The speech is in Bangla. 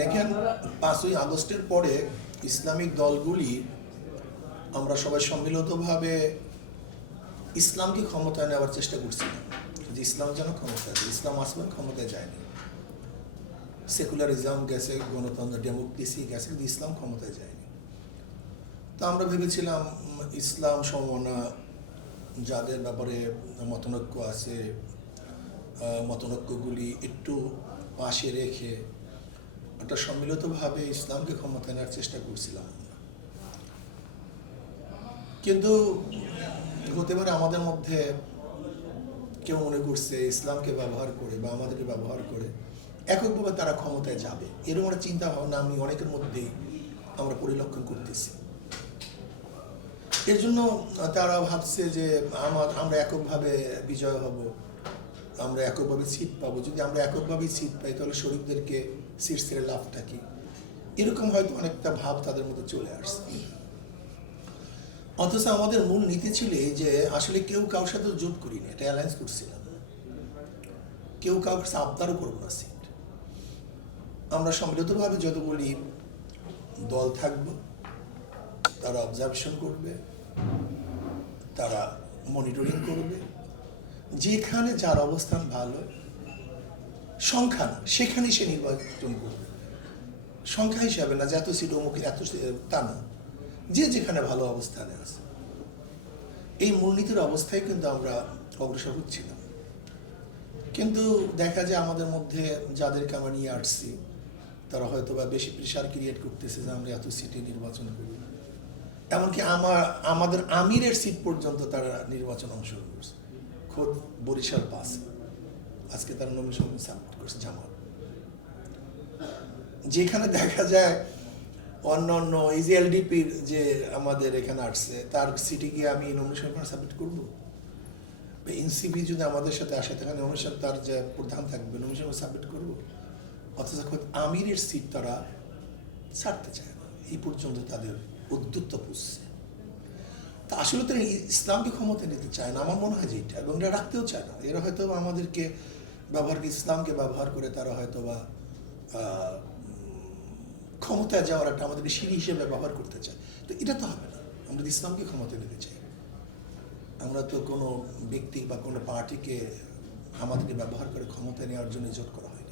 দেখেন 5ই আগস্টের পরে ইসলামিক দলগুলি আমরা সবাই সম্মিলিতভাবে ইসলামকে ক্ষমতায় নেওয়ার চেষ্টা করছিলাম, যে ইসলাম যেন ক্ষমতায় যায়। ইসলাম আসবেন, ক্ষমতায় যায়নি। সেকুলারিজম গেছে, গণতন্ত্র ডেমোক্রেসি গেছে, কিন্তু ইসলাম ক্ষমতায় যায়নি। তো আমরা ভেবেছিলাম ইসলাম সমমনা যাদের ব্যাপারে মতনৈক্য আছে, মতনৈক্যগুলি একটু পাশে রেখে একটা সম্মিলিতভাবে ইসলামকে ক্ষমতায় নেওয়ার চেষ্টা করছিলাম। কিন্তু হতে পারে আমাদের মধ্যে কেউ মনে করছে ইসলামকে ব্যবহার করে বা আমাদেরকে ব্যবহার করে এককভাবে তারা ক্ষমতায় যাবে, এরকম একটা চিন্তা ভাবনা আমি অনেকের মধ্যেই আমরা পরিলক্ষণ করতেছি। এর জন্য তারা ভাবছে যে আমরা এককভাবে বিজয় হব, আমরা এককভাবে সিট পাবো। যদি আমরা এককভাবে সিট পাই তাহলে শরীফদেরকে সিট ছেড়ে লাভটা কি, এরকম হয়তো অনেকটা ভাব তাদের মধ্যে চলে আসছে। অথচ আমাদের মূল নীতি ছিল যে আসলে কেউ কারোর সাথে জোট করিনি, এটা অ্যালায়েন্স করছিলাম। কেউ কাউকে আবদারও করবো না সিট। আমরা সম্মিলিতভাবে যতগুলি দল থাকব তারা অবজারভেশন করবে, তারা মনিটরিং করবে, যেখানে যার অবস্থান ভালো, সংখ্যা না সেখানেই সে নির্বাচন করবে। সংখ্যা হিসাবে না যে এত সিট অমুকের এত, তা না, যে যেখানে ভালো অবস্থানে আছে। এই মূলনীতির অবস্থায় কিন্তু আমরা অগ্রসর হচ্ছিলাম। কিন্তু দেখা যায় আমাদের মধ্যে যাদেরকে আমরা নিয়ে আসছি তারা হয়তো বা বেশি প্রেশার ক্রিয়েট করতেছে যে আমরা এত সিটে নির্বাচন করি। এমনকি আমাদের আমিরের সিট পর্যন্ত তারা নির্বাচন অংশগ্রহণ করছে। খোদ বরিশাল পাস আজকে তারা নমিনেশন সাবমিট করছে জামাত। যেখানে দেখা যায় অন্য এই যে এলডিপির যে আমাদের এখানে আসছে তার সিটে গিয়ে আমি নমিনেশন সাবমিট করবো। এনসিপি যদি আমাদের সাথে আসে তাহলে নমিনেশন তার যে প্রধান থাকবে নমিনেশন সাবমিট করবো। অথচ খোদ আমিরের সিট তারা ছাড়তে চায় না, এই পর্যন্ত তাদের উদ্যুত্ত পুষছে। তা আসলে তারা ইসলামকে ক্ষমতা নিতে চায় না, আমার মনে হয় যে এটা, এবং এটা রাখতেও চায় না। এরা হয়তো আমাদেরকে ইসলামকে ব্যবহার করে তারা হয়তো বা ক্ষমতায় যাওয়ার একটা আমাদেরকে সিঁড়ি হিসেবে ব্যবহার করতে চায়। তো এটা তো হবে না। আমরা ইসলামকে ক্ষমতা নিতে চাই, আমরা তো কোনো ব্যক্তি বা কোনো পার্টিকে আমাদেরকে ব্যবহার করে ক্ষমতা নেওয়ার জন্য জোট করা হয়নি।